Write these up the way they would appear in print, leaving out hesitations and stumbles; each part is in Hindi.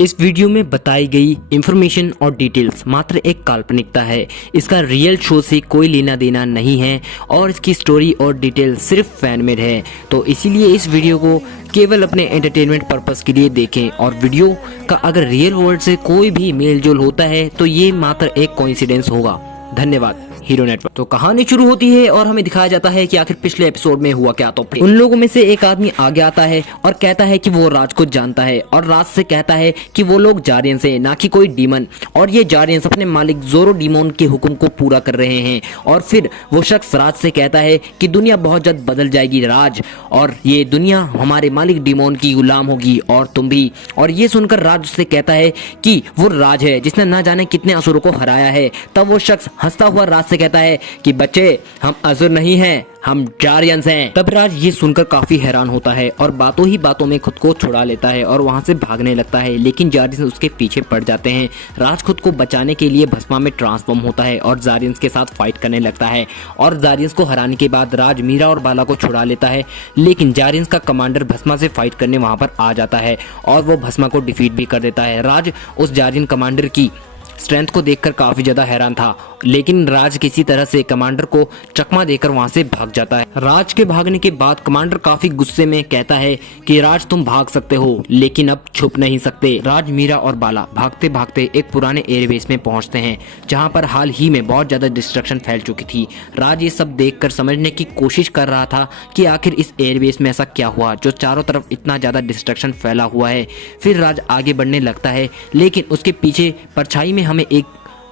इस वीडियो में बताई गई इंफॉर्मेशन और डिटेल्स मात्र एक काल्पनिकता है। इसका रियल शो से कोई लेना देना नहीं है और इसकी स्टोरी और डिटेल सिर्फ फैन मेड है। तो इसीलिए इस वीडियो को केवल अपने एंटरटेनमेंट पर्पस के लिए देखें और वीडियो का अगर रियल वर्ल्ड से कोई भी मेल जोल होता है तो ये मात्र एक कोइंसिडेंस होगा। धन्यवाद। Hero network. तो कहानी शुरू होती है और हमें दिखाया जाता है कि आखिर पिछले एपिसोड में हुआ क्या। तो उन लोगों में से एक आदमी आगे आता है और कहता है कि वो राज को जानता है और राज से कहता है कि वो लोग जारियंस हैं, ना कि कोई डीमन, और ये जारियंस अपने मालिक जोरो डीमन के हुक्म को पूरा कर रहे हैं। और फिर वो शख्स राज से कहता है कि दुनिया बहुत जल्द बदल जाएगी राज, और ये दुनिया हमारे मालिक डीमन की गुलाम होगी और तुम भी। और ये सुनकर राज उससे कहता है कि वो राज है जिसने ना जाने कितने असुरों को हराया है। तब वो शख्स हंसता हुआ राज से कहता है कि बच्चे, हम असुर नहीं हैं, हम जारियंस हैं। तब राज ये सुनकर काफी हैरान होता है और बातों ही बातों में खुद को छुड़ा लेता है और वहां से भागने लगता है, लेकिन जारियंस उसके पीछे पड़ जाते हैं। राज खुद को बचाने के लिए भस्मा में ट्रांसफॉर्म होता है और जारियंस के साथ फाइट करने लगता है। और जारियंस को हराने के बाद राज मीरा और बाला को छुड़ा लेता है, लेकिन जारियंस का कमांडर भस्मा से फाइट करने वहां पर आ जाता है और वो भस्मा को डिफीट भी कर देता है। राज उस जारियन कमांडर की स्ट्रेंथ को देखकर काफी ज्यादा हैरान था, लेकिन राज किसी तरह से कमांडर को चकमा देकर वहां से भाग जाता है। राज के भागने के बाद कमांडर काफी गुस्से में कहता है कि राज, तुम भाग सकते हो लेकिन अब छुप नहीं सकते। राज, मीरा और बाला भागते भागते एक पुराने एयरबेस में पहुंचते हैं जहां पर हाल ही में बहुत ज्यादा डिस्ट्रक्शन फैल चुकी थी। राज ये सब देखकर समझने की कोशिश कर रहा था कि आखिर इस एयरबेस में ऐसा क्या हुआ जो चारों तरफ इतना ज्यादा डिस्ट्रक्शन फैला हुआ है। फिर राज आगे बढ़ने लगता है, लेकिन उसके पीछे परछाई में हमें एक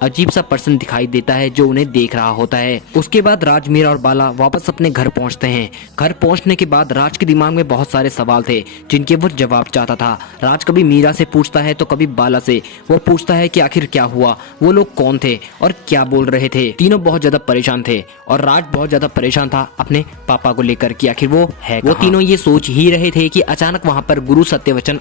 अजीब सा पर्सन दिखाई देता है जो उन्हें देख रहा होता है। उसके बाद राज, मीरा और बाला वापस अपने घर पहुंचते हैं। घर पहुंचने के बाद राज के दिमाग में बहुत सारे सवाल थे जिनके वो जवाब चाहता था। राज कभी मीरा से पूछता है तो कभी बाला से। वो पूछता है कि आखिर क्या हुआ, वो लोग कौन थे और क्या बोल रहे थे। तीनों बहुत ज्यादा परेशान थे और राज बहुत ज्यादा परेशान था अपने पापा को लेकर कि आखिर वो है। वो तीनों ये सोच ही रहे थे कि अचानक वहाँ पर गुरु सत्यवचन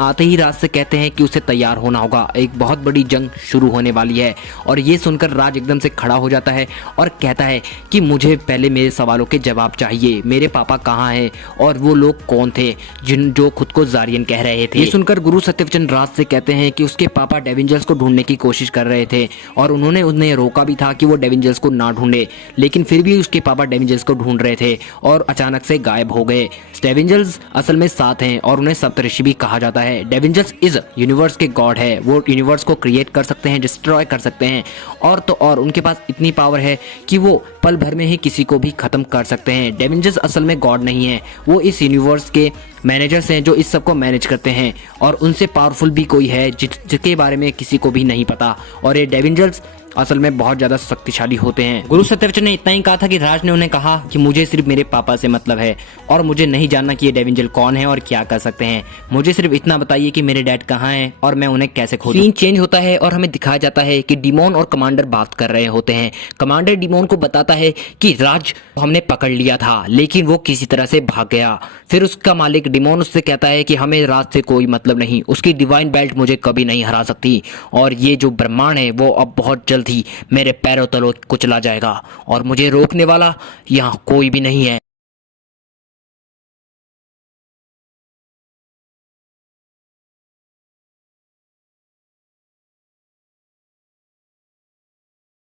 आते ही राज से कहते हैं कि उसे तैयार होना होगा, एक बहुत बड़ी जंग शुरू होने वाली है। और ये सुनकर राज एकदम से खड़ा हो जाता है और कहता है कि मुझे पहले मेरे सवालों के जवाब चाहिए। मेरे पापा कहाँ हैं और वो लोग कौन थे जो खुद को जारियन कह रहे थे। ये सुनकर गुरु सत्यवचन राज से कहते हैं कि उसके पापा डेविंजर्स को ढूंढने की कोशिश कर रहे थे और उन्होंने उन्हें रोका भी था कि वो डेविंजर्स को ना ढूंढे, लेकिन फिर भी उसके पापा डेविंजर्स को ढूंढ रहे थे और अचानक से गायब हो गए। डेविंजर्स असल में 7 हैं और उन्हें सप्तऋषि भी कहा जाता है। डेविंजर्स इज यूनिवर्स के गॉड है, वो यूनिवर्स को क्रिएट कर सकते हैं, डिस्ट्रॉय कर सकते हैं, और तो और उनके पास इतनी पावर है कि वो पल भर में ही किसी को भी खत्म कर सकते हैं। डेविंजर्स असल में गॉड नहीं है, वो इस यूनिवर्स के मैनेजर्स हैं जो इस सब को मैनेज करते हैं, और उनसे पावरफुल भी कोई है जिसके बारे में किसी को भी नहीं पता। और ये डेविंजर्स असल में बहुत ज्यादा शक्तिशाली होते हैं। गुरु सत्यवचन ने इतना ही कहा था कि राज ने उन्हें कहा कि मुझे सिर्फ मेरे पापा से मतलब है और मुझे नहीं जानना कि ये डेविंजर कौन है और क्या कर सकते हैं। मुझे सिर्फ इतना बताइए कि मेरे डैड कहाँ हैं और मैं उन्हें कैसे खोजूं। सीन चेंज होता है और हमें दिखाया जाता है कि डीमन और कमांडर बात कर रहे होते हैं। कमांडर डीमन को बताता है कि राज हमने पकड़ लिया था लेकिन वो किसी तरह से भाग गया। फिर उसका मालिक डीमन उससे कहता है कि हमें राज से कोई मतलब नहीं, उसकी डिवाइन बेल्ट मुझे कभी नहीं हरा सकती और ये जो ब्रह्मांड है वो अब बहुत जल्द ही मेरे पैरों तलों कुचला जाएगा और मुझे रोकने वाला यहाँ कोई भी नहीं है।